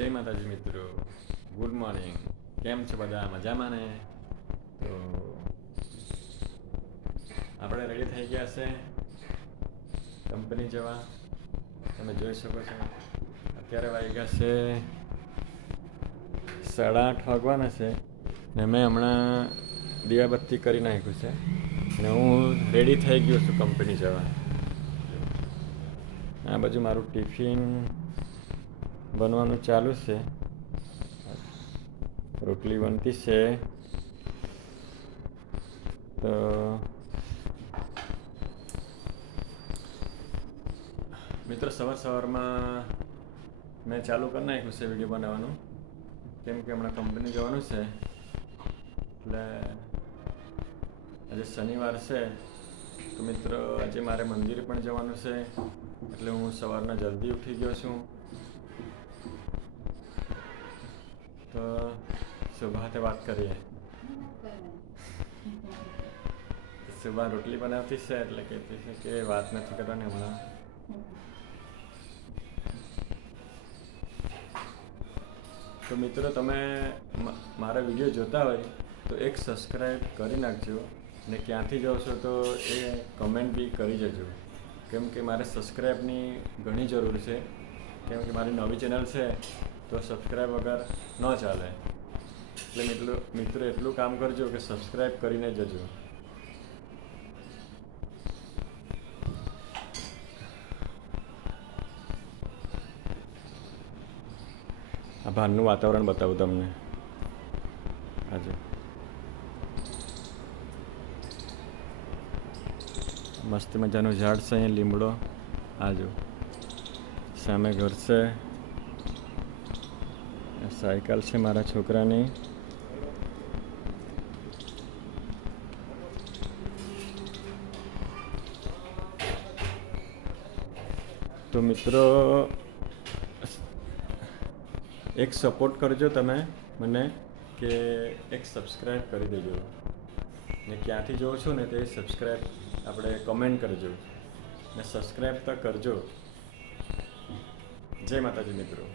જય માતાજી મિત્રો, ગુડ મોર્નિંગ. કેમ છો બધા? મજામાં ને? તો આપણે રેડી થઈ ગયા છે કંપની જવા. તમે જોઈ શકો છો અત્યારે વાગ્યા છે 8:30 વાગવાના છે ને મેં હમણાં દિયાબત્તી કરી નાખ્યું છે અને હું રેડી થઈ ગયો છું કંપની જવા. આ બાજુ મારું ટિફિન બનવાનું ચાલુ છે. રોટલી બનતી છે. તો મિત્રો સવારમાં મેં ચાલુ કરી નાખ્યું છે વિડીયો બનાવવાનું, કેમ કે હમણાં કંપની જવાનું છે. એટલે આજે શનિવાર છે તો મિત્રો આજે મારે મંદિરે પણ જવાનું છે, એટલે હું સવારના જલ્દી ઉઠી ગયો છું. તો સુબહ से बात કરીએ. સુબહ રોટલી બનાવતી છે એટલે કહેતી છે કે વાત નથી કરવાની હમણાં. તો મિત્રો તમે મારા વિડીયો જોતા હોય તો એક સબસ્ક્રાઈબ કરી નાખજો ને ક્યાંથી જાઓ છો તો એ કમેન્ટ બી કરી જજો, કેમ કે મારે સબસ્ક્રાઈબની ઘણી જરૂર છે. કેમ કે મારી નવી ચેનલ છે તો સબસ્ક્રાઈબ વગર ન ચાલે. એટલે મિત્રો એટલું કામ કરજો કે સબસ્ક્રાઈબ કરીને જજો. આ બહારનું વાતાવરણ બતાવું તમને. આજે મસ્ત મજાનું ઝાડ છે અહીંયા, લીમડો. આજો સામે ઘર છે, સાયકલ છે મારા છોકરાની. તો મિત્રો એક સપોર્ટ કરજો તમે મને, કે એક સબસ્ક્રાઈબ કરી દેજો ને ક્યાંથી જોવો છો ને તે સબસ્ક્રાઈબ આપણે કમેન્ટ કરજો ને સબસ્ક્રાઈબ તો કરજો. જય માતાજી મિત્રો.